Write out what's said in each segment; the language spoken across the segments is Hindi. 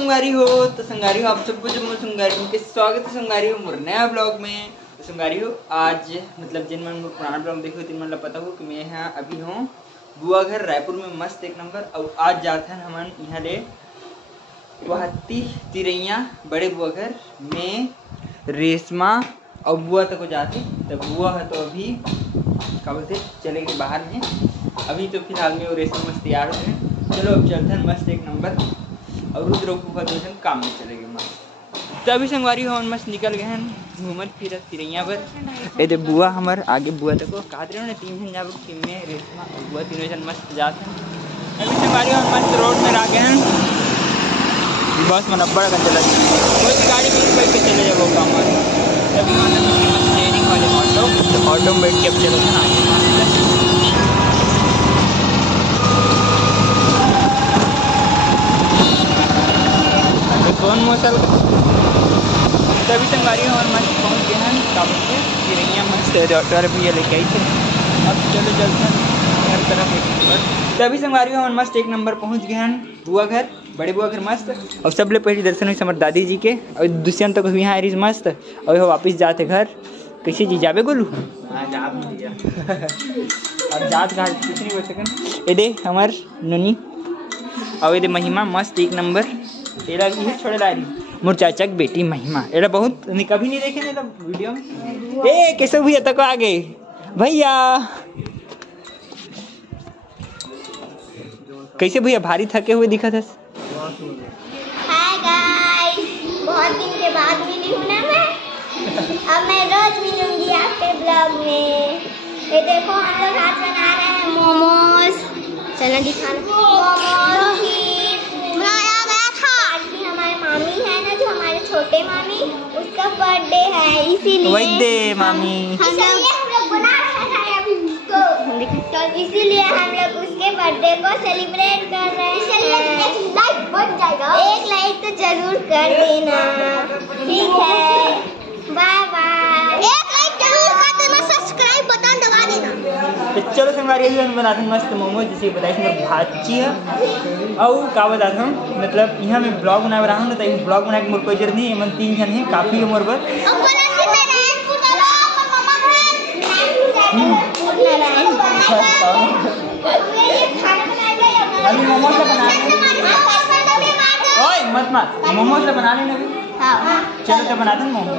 संगवारी हो आप सबको जब मैं संगवारी के स्वागत है संगवारी हो मोर नया ब्लॉग में। तो संगवारी हो आज मतलब जिन मन पुराना ब्लॉग देखो तीन मन पता हो कि मैं यहाँ अभी हूँ बुआ घर रायपुर में मस्त एक नंबर। और आज जाते हैं हम यहाँ ले गुवाहाटी तिरैया बड़े बुआ घर में रेशमा और बुआ तक को जाते। तो बुआ है तो अभी क्या बोलते चलेंगे बाहर में। अभी तो फिलहाल में वो रेशमा मस्त तैयार हो गए। चलो अब चलते हैं मस्त एक नंबर और रुद्र को काम में चलेंगे मस्त। तो अभी संगवारी हो मस्त निकल गए हैं घूमत फिरत तिरैया पर। ये बुआ हमारे आगे बुआ तक कहते रहे तीन जन जाब टीम में रेशमा और बुआ तीनों जन मस्त जाते हैं। अभी संगवारी हो मस्त रोड में आ गए हैं। बस मन अब्बड़ का चला कोई गाड़ी भी बैठ के चले जाओ काम तभी शेयरिंग वाले ऑटो में बैठ के अब चलो आगे। कौन मौसल तभी संगवारी हो मस्त पहुँच गए हैं काबुल से तिरैया मस्त डॉक्टर भैया लेके आई थे। अब चलो चलते हैं हर तरफ एक नंबर। तभी संगवारी हो मस्त एक नंबर पहुँच गए हैं बुआ घर बड़े बुआ घर मस्त। और सब ले पहले दर्शन हुई हमारे दादी जी के और दुष्यंत तक यहाँ आ रही मस्त। और वापस जाते घर कैसे जी जाबे गोलू अब जात घाट कुछ नहीं बोल सकन। ये दे हमार ननी और ये दे महिमा मस्त एक नंबर एला की छोड़े ला रही मोर चाचा की बेटी महिमा। एला बहुत कभी नहीं देखे ना वीडियो में। ए कैसे भैया तक आ गए भैया कैसे भैया भारी थके हुए दिखा था। हाय गाइस बहुत दिन के बाद मिली हूँ ना मैं। अब मैं रोज मिलूंगी आपके ब्लॉग में। ये देखो हम लोग आज बना रहे हैं मोमोज। चलो दिखाना मोमोज बनाया गया था। आज भी हमारे मामी है ना जो हमारे छोटे मामी उसका बर्थडे है इसीलिए मामी इसलिए हम लोग बना रहे हैं अभी उसको। तो इसीलिए हम लोग उसके बर्थडे को सेलिब्रेट कर रहे हैं। एक लाइक बन जाएगा एक लाइक तो जरूर कर देना ठीक है। बाय बाय एक लाइक जरूर कर देना सब्सक्राइब बटन दबा देना। तो चलो संगवारी हम बनाते हैं मस्त मोमोज जैसे बताई मेरे भाची है। और क्या बताता हूँ मतलब यहाँ मैं ब्लॉग बना रहा हूँ ना तो ब्लॉग बना के मोर कोई जरूरत नहीं है। 3 जन है काफ़ी है मोर पर। अभी मोमोज से बना ओए मत मोमोज से बना लेना। चलो तो बनाते हैं मोमोज।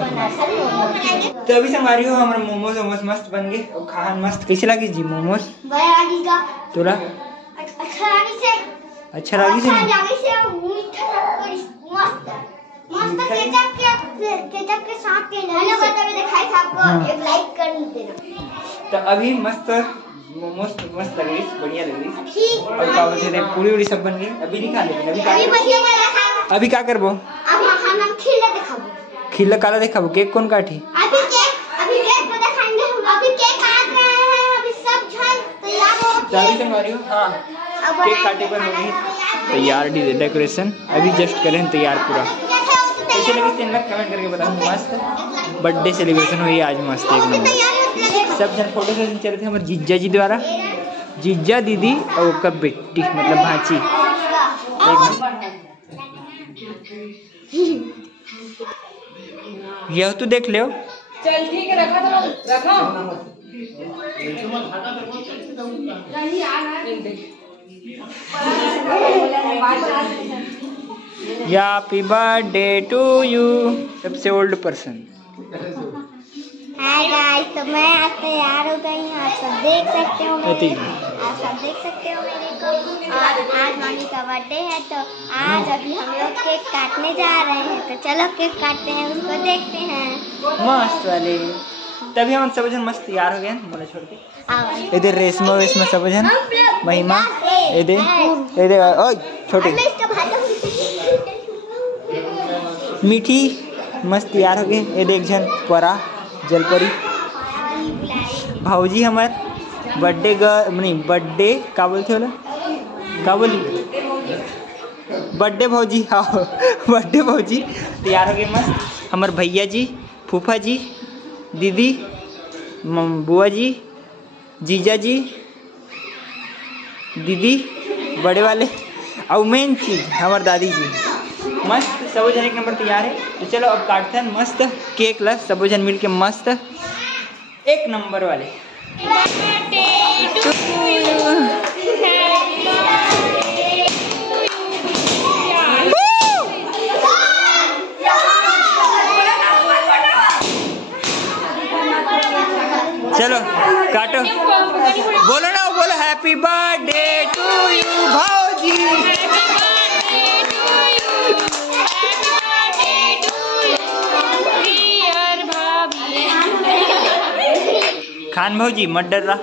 तो अभी संगवारी हो हमारे मोमोज मस्त बन गए और खान मस्त कैसे लगी जी मोमोज तोरा अच्छा लगी से केचप के साथ दिखाई आपको एक लाइक कर देना। तो अभी मस्त मोमोज मस्त लग रही बढ़िया लग रही और क्या बोलते थे पूरी उड़ी सब बन गई। अभी नहीं खा लेकिन अभी क्या करबो खिला काला देखाबो केक कौन काटी अभी केक को दिखाएंगे। अभी केक काट रहे हैं अभी सब जन तैयार हो अभी संगवारी हो हाँ केक काटे पर हो गई तैयार डेकोरेशन अभी जस्ट करें तैयार पूरा। कैसे लगी 3 लाख कमेंट करके बताओ। मस्त बर्थडे सेलिब्रेशन हुई आज मस्त एक नंबर। सब जन फोटो सेशन चल रहे थे हमारे जीजा जी द्वारा जीजा दीदी और उसका बेटी मतलब भांची। यह तू देख ले चल ठीक है रखा हैप्पी बर्थडे टू यू सबसे ओल्ड पर्सन। हाय गाइस तो मैं आज तैयार हो गई हूँ। आप सब देख सकते हो मेरे को। और आज मामी का बर्थडे है तो आज अभी हम लोग केक काटने जा रहे हैं। तो चलो केक काटते हैं उसको देखते हैं मस्त वाले। तभी हम सब जन मस्त तैयार हो गए बोला छोड़ के इधर रेशमा वेशमा सब जन महिमा इधर ओए छोटे मीठी मस्त तैयार हो गए। ये देख जन परा जलपरी भाऊजी हमार बर्थडे नहीं बर्थडे का बोलते होला का बोली बर्थडे भाऊजी हाँ बर्थडे भाऊजी तैयार हो गए मस्त। हमारे भैया जी फूफा जी दीदी बुआ जी जीजा जी दीदी बड़े वाले और मेन चीज हमारे दादी जी मस्त सबो जन एक नंबर तैयार है। तो चलो अब काटते हैं मस्त केक ला सबो जन मिल के मस्त एक नंबर वाले। चलो काटो, बोलो ना, बोलो हैप्पी बर्थडे टू यू भाऊजी। खान भाऊजी मत डर रहा।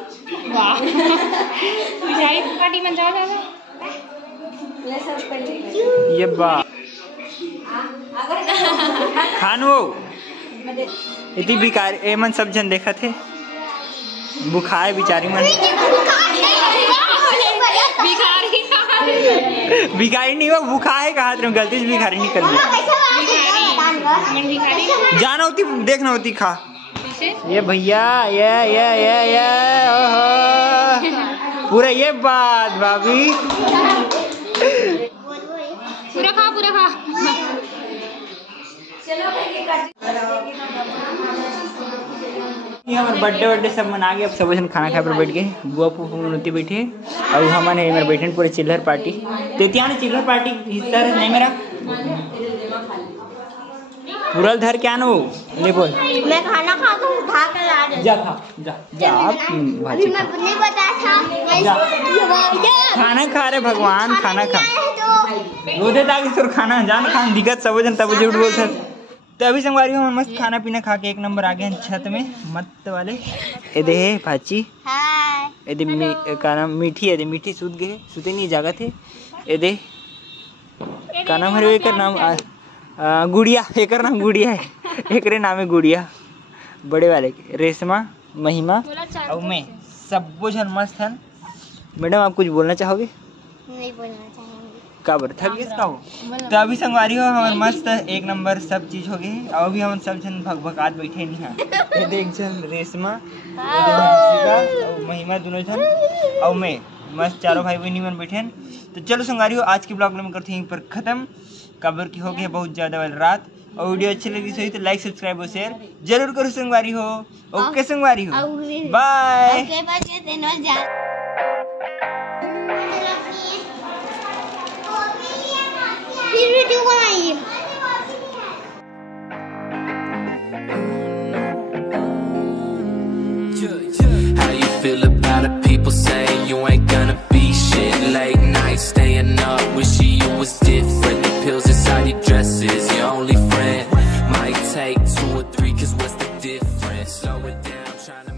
पार्टी में जाओ ये बा खान वो इतनी बिकार ए मन सब जन देखा थे बुखार बिचारी मन भिखारी नहीं वो बुखा है कहा गलती से भिखारी नहीं कर जाना होती देखना होती खा ये भैया ये ओहो पूरा ये बात भाभी पूरा खा हमारे बर्थडे सब मना गए। अब सब जन खाना खा पर बैठ गए। बुआ फूफी बैठे और हमारे मेरे बैठे पूरे चिल्लर पार्टी देती ने चिल्लर पार्टी हिस्सा नहीं मेरा पूरा धर क्या नो ले बोल मैं खाना खाता हूँ खा कर ला दे जा खा जा आप भाजी मैं नहीं बता था खाना खा रहे भगवान खाना खा रोजे ताकि सुर खाना जान खान दिक्कत सब जन तब झूठ बोलते। तो अभी संगवारी हम मस्त खाना पीना खा के एक नंबर आ गए छत में मत वाले। ए दे भाची ए दे का नाम मीठी, ए मीठी सूत गए सूते नहीं जागा थे। ए दे का नाम है एक नाम गुड़िया, एक नाम गुड़िया है, एक रे नाम है गुड़िया बड़े वाले के रेशमा महिमा और मैं सब जन मस्त है। मैडम आप कुछ बोलना चाहोगे? नहीं बोलना चाहेंगे का बर थक गए इसका हो। तो अभी संगवारी हो हमारे मस्त एक नंबर सब चीज हो गई और अभी हम सब जन भगभगात बैठे नहीं हैं। देख जन रेशमा और महिमा दोनों जन और मैं मस्त चारों भाई बहनी मन बैठे। तो चलो संगवारी हो आज की ब्लॉग में करते हैं पर खत्म। कबर की हो गई बहुत ज्यादा वाली रात और वीडियो अच्छी लगी सही तो लाइक सब्सक्राइब और शेयर जरूर करो संगवारी हो। ओके संगवारी हो बाय। फिर वीडियो बनाइए। How you feel about it? People say you ain't gonna be shit. Late night staying up, wishing you was different. The pills inside your dresses, your only friend. Might take 2 or 3, 'cause what's the difference? Slow it down, trying to